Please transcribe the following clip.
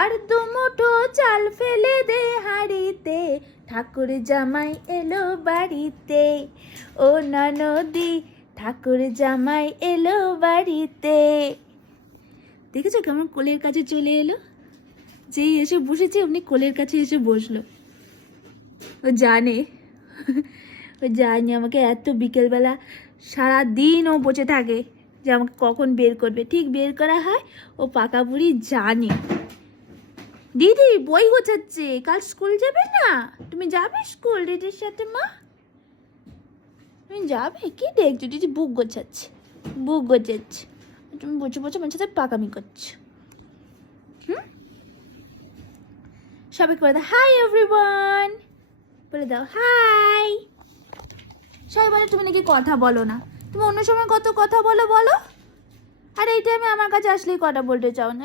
আর দুমুঠো চাল ফেলে দে হাঁড়িতে, ঠাকুর জামাই এলো বাড়িতে। ও ননদি, ঠাকুর জামাই এলো বাড়িতে। দেখেছো কেমন কোলের কাছে চলে এলো? যেই এসে বসেছে অমনি কোলের কাছে এসে বসলো। ও জানে আমাকে এত বিকেলবেলা সারাদিন ও বসে থাকে যে আমাকে কখন বের করবে। ঠিক বের করা হয় ও পাকা বুড়ি জানে। দিদি বই গোছাচ্ছে, কাল স্কুল যাবে না? তুমি যাবে স্কুল দিদির সাথে? মা তুমি যাবে? কি দেখছো? দিদি বুক গোছাচ্ছে, বুক গোছাচ্ছে। তুমি বসে বসে আমার সাথে পাকামি করছো। সবাইকে বলে দাও হাই এভরিওয়ান, বলে দাও হাই। সবাই বলে তুমি নাকি কথা বলো না, তুমি অন্য সময় কত কথা বলো বলো, আর এই টাইমে আমার কাছে আসলেই কথা বলতে চাও না।